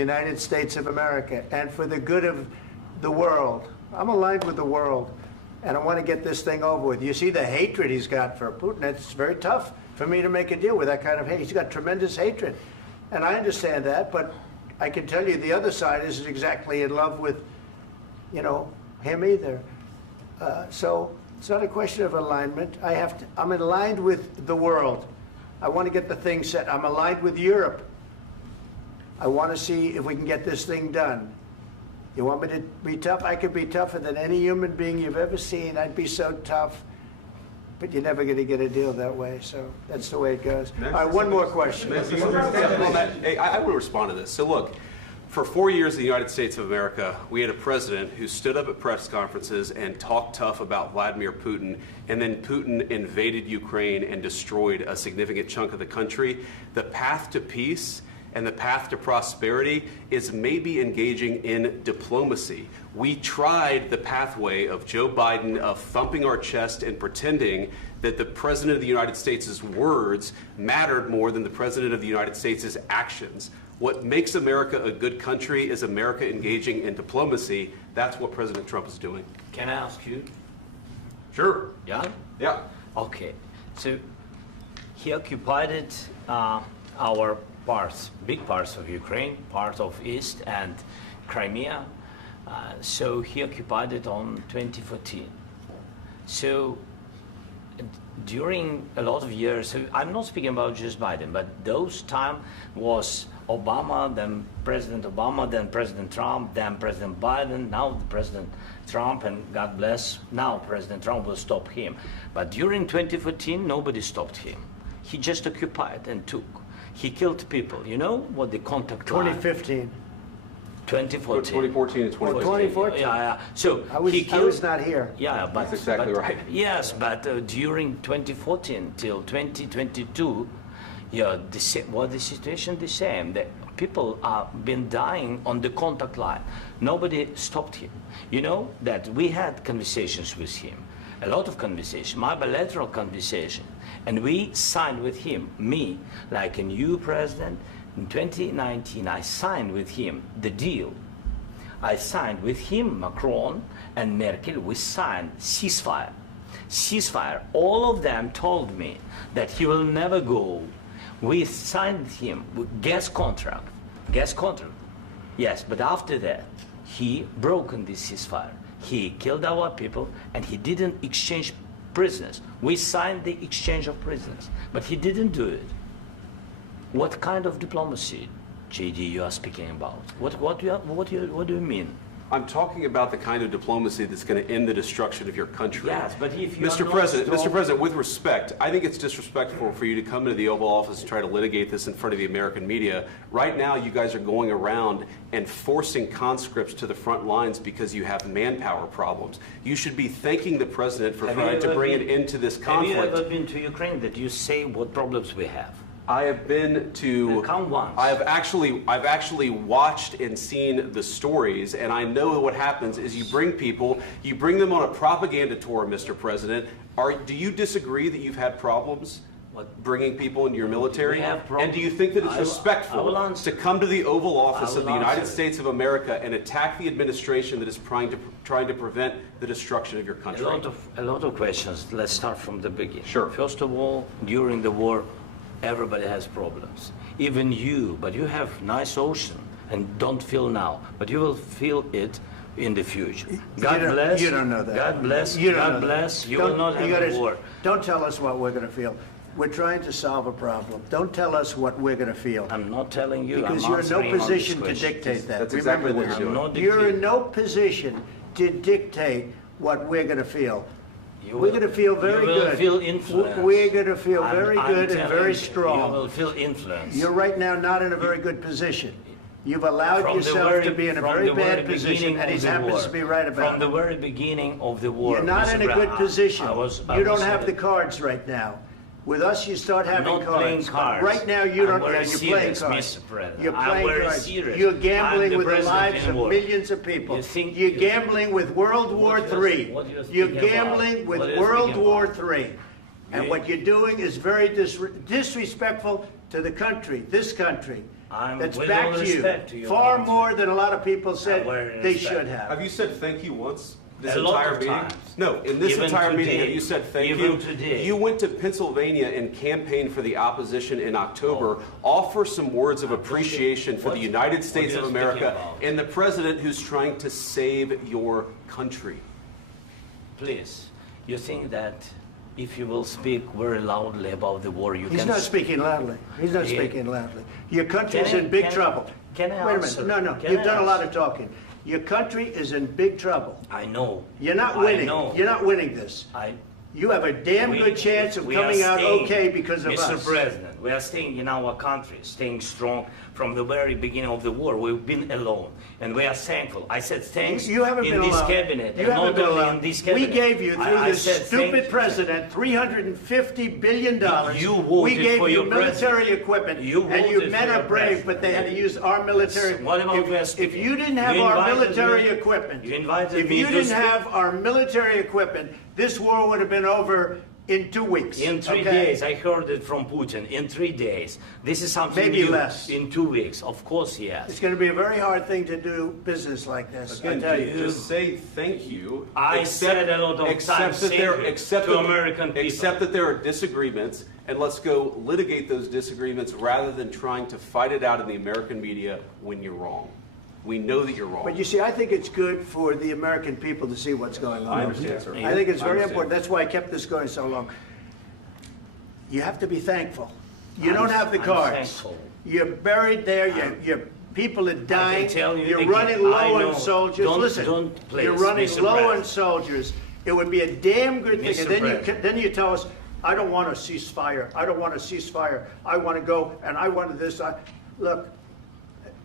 United States of America and for the good of the world. I'm aligned with the world, and I want to get this thing over with. You see the hatred he's got for Putin. It's very tough for me to make a deal with that kind of hate. He's got tremendous hatred, and I understand that, but I can tell you the other side isn't exactly in love with, you know, him either. So it's not a question of alignment. I'm aligned with the world. I want to get the thing set. I'm aligned with Europe. I want to see if we can get this thing done. You want me to be tough? I could be tougher than any human being you've ever seen. I'd be so tough. But you're never going to get a deal that way, so that's the way it goes. All right, one more question. Hey, I want to respond to this. So look, for 4 years in the United States of America, we had a president who stood up at press conferences and talked tough about Vladimir Putin, and then Putin invaded Ukraine and destroyed a significant chunk of the country. The path to peace and the path to prosperity is maybe engaging in diplomacy. We tried the pathway of Joe Biden, of thumping our chest and pretending that the President of the United States' words mattered more than the President of the United States' actions. What makes America a good country is America engaging in diplomacy. That's what President Trump is doing. Can I ask you? Sure. Yeah? Yeah. Okay. So he occupied our parts, big parts of Ukraine, part of East and Crimea. So he occupied it on 2014. So during a lot of years, so I'm not speaking about just Biden, but those time was Obama, then President Obama, then President Trump, then President Biden, now President Trump, and God bless, now President Trump will stop him. But during 2014, nobody stopped him. He just occupied and took. He killed people. You know what the contact line? 2015. 2014. 2014 and 2014. 2014. Yeah. So I was not here. Yeah, but that's exactly right. Yes, but during 2014 till 2022, yeah, the situation the same. The people have been dying on the contact line. Nobody stopped him. You know that we had conversations with him, a lot of conversations, my bilateral conversation, and we signed with him, me, like a new president. In 2019, I signed with him the deal. I signed with him, Macron and Merkel, we signed ceasefire. Ceasefire. All of them told me that he will never go. We signed him with gas contract. Gas contract. Yes, but after that, he broken this ceasefire. He killed our people and he didn't exchange prisoners. We signed the exchange of prisoners, but he didn't do it. What kind of diplomacy, JD, you are speaking about? What do you mean? I'm talking about the kind of diplomacy that's going to end the destruction of your country. Yes, but if you Mr. President, with respect, I think it's disrespectful for you to come into the Oval Office and try to litigate this in front of the American media. Right now, you guys are going around and forcing conscripts to the front lines because you have manpower problems. You should be thanking the President for trying to bring an end to this conflict. Have you ever been to Ukraine that you say what problems we have? I have been to. Count once. I've actually watched and seen the stories, and I know what happens is you bring them on a propaganda tour, Mr. President. Do you disagree that you've had problems bringing people into your military? And do you think that it's respectful to come to the Oval Office of the United States of America and attack the administration that is trying to prevent the destruction of your country? A lot of questions. Let's start from the beginning. Sure. First of all, during the war, everybody has problems, even you, but you have nice ocean and don't feel now, but you will feel it in the future. God bless. You don't know that. God bless. You God bless. You will not have a war. Don't tell us what we're going to feel. We're trying to solve a problem. Don't tell us what we're going to feel. I'm not telling you. Because you're in no position to dictate that. That's exactly what you're doing. You're in no position to dictate what we're going to feel. We're going to feel very good. You will feel influence. We're going to feel very good and very strong. You will feel influence. You're right now not in a very good position. You've allowed yourself to be in a very bad position, and he happens to be right about it. From the very beginning of the war. You're not in a good position. You don't have the the cards right now. With us, you start having not cards. Playing cards. Right now, you don't. You're playing cards. Mr. President. You're playing cards. Serious. You're gambling with the president lives of millions of people. You're gambling with World War III. You're gambling with World War III. And what you're doing is very disrespectful to the country, this country, that's with backed all you respect to your far country. more than a lot of people said With they respect. should have. Have you said thank you once? This A lot entire of meeting? times. No, in this Even entire meeting, today. have you said thank Even you? today. You went to Pennsylvania and campaigned for the opposition in October. Offer some words of appreciation for the United States what of are you speaking America about? and the president who's trying to save your country. Please, you think that if you will speak very loudly about the war, you He's can... not speaking loudly. He's not Yeah. speaking loudly. Your country is Can I- in big can I- trouble. can I Wait a answer? minute. No, Can you've I done a lot answer? of talking. Your country is in big trouble. I know. You're not I winning. know. You're not winning this. You have a damn good chance of we are coming out staying, okay because of Mr. us. President, we are staying in our country, staying strong from the very beginning of the war. We've been alone, and we are thankful. I said thanks You haven't in been this alone. cabinet, You and haven't not been only alone. in this We cabinet. gave you, through I this said stupid thank you. president, $350 billion. You We voted gave for you your military president. equipment, You and you voted men for are your brave, president. but they had to use our military. What about West? If you didn't have You our invited military me- equipment, you invited if me you to didn't speak. have our military equipment, this war would have been over in 2 weeks. In 3 okay? days, I heard it from Putin. In 3 days, this is something Maybe new. less. In 2 weeks, of course, yes. It's going to be a very hard thing to do business like this. I Again, tell you. just say thank you. I said a lot of times that there, thank you accept to that- American people. Accept that there are disagreements, and let's go litigate those disagreements rather than trying to fight it out in the American media when you're wrong. We know that you're wrong. But you see, I think it's good for the American people to see what's going on. I understand, sir. I think it's I very understand. important. That's why I kept this going so long. You have to be thankful. You I'm- don't have the I'm cards. thankful. You're buried there. Your people are dying. tell you You're again, running I low know. on soldiers. Don't- Listen, don't, please, you're running Mr. low on President. soldiers. It would be a damn good thing. Mr. And then President. then you tell us, I don't want a ceasefire. I don't want a ceasefire. I want to go and I want this. Look,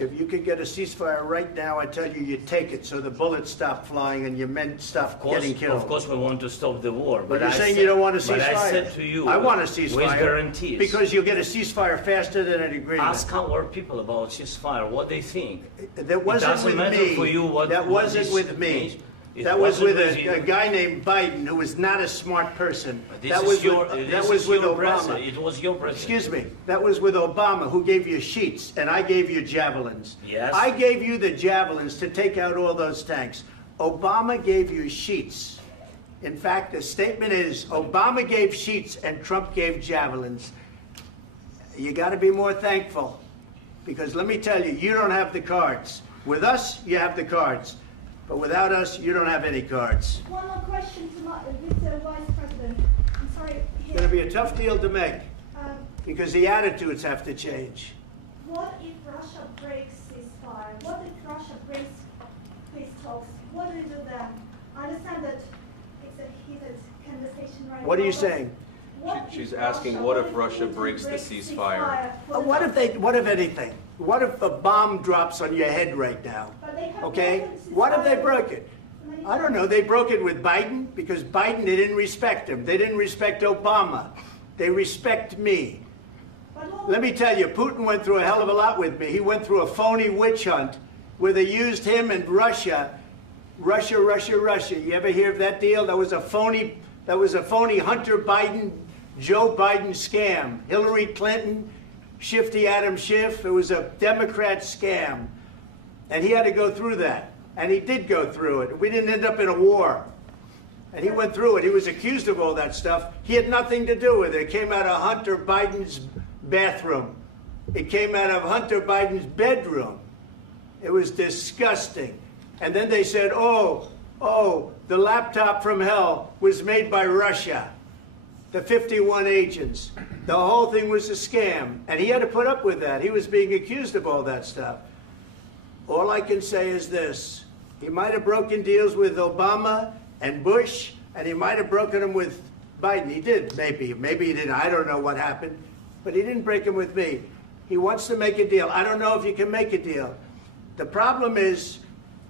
if you could get a ceasefire right now, I tell you take it so the bullets stop flying and your men stop getting killed. Of course, we want to stop the war. But you're I saying said- you don't want a ceasefire. But I said to you, I want a with ceasefire. guarantees. Because you'll get a ceasefire faster than an agreement. Ask our people about ceasefire, what they think. That wasn't doesn't with matter me. for you what- That what wasn't this with me. means. It That was wasn't with with you. a guy named Biden who was not a smart person. This That is was your, with, this that was is with your Obama. president. It was your president. Excuse me. That was with Obama, who gave you sheets, and I gave you javelins. Yes. I gave you the javelins to take out all those tanks. Obama gave you sheets. In fact, the statement is Obama gave sheets and Trump gave javelins. You got to be more thankful, because let me tell you, you don't have the cards. With us, you have the cards. But without us, you don't have any cards. One more question to Mr. Vice President. I'm sorry. It's going to be a tough deal to make, Um, because the attitudes have to change. what if Russia breaks ceasefire? What if Russia breaks peace talks? What do you do then? I understand that it's a heated conversation right now. What are you but saying? what She's if asking, Russia- what if if Russia Putin breaks the breaks ceasefire? for the What if anything? What if a bomb drops on your head right now? But they have Okay? broken What if they ceasefire broke it? many I don't know. They broke it with Biden because Biden, they didn't respect him. They didn't respect Obama. They respect me. But what- Let me tell you, Putin went through a hell of a lot with me. He went through a phony witch hunt where they used him and Russia. Russia. You ever hear of that deal? That was a phony Hunter Biden, Joe Biden scam. Hillary Clinton, Shifty Adam Schiff. It was a Democrat scam. And he had to go through that. And he did go through it. We didn't end up in a war. And he went through it. He was accused of all that stuff. He had nothing to do with it. It came out of Hunter Biden's bathroom. It came out of Hunter Biden's bedroom. It was disgusting. And then they said, oh, the laptop from hell was made by Russia. The 51 agents. The whole thing was a scam. And he had to put up with that. He was being accused of all that stuff. All I can say is this. He might have broken deals with Obama and Bush, and he might have broken them with Biden. He did, maybe. Maybe he didn't. I don't know what happened. But he didn't break them with me. He wants to make a deal. I don't know if you can make a deal. The problem is,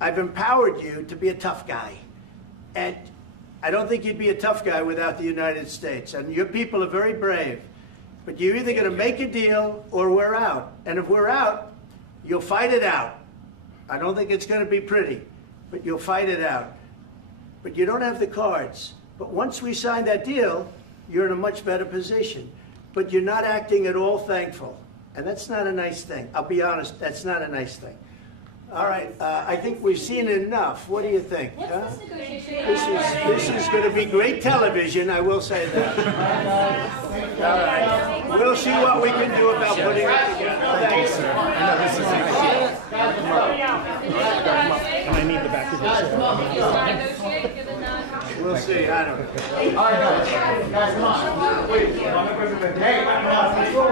I've empowered you to be a tough guy. And I don't think you'd be a tough guy without the United States. And your people are very brave. But you're either going to make a deal or we're out. And if we're out, you'll fight it out. I don't think it's going to be pretty, but you'll fight it out. But you don't have the cards. But once we sign that deal, you're in a much better position. But you're not acting at all thankful. And that's not a nice thing. I'll be honest, that's not a nice thing. All right, I think we've seen enough. What do you think? Huh? This is going to be great television, I will say that. All right. We'll see what we can do about putting it together. Thank you, sir. I know this is and I need the back of this. We'll see, I don't know. All right, guys, come on. Wait, hey, let's go.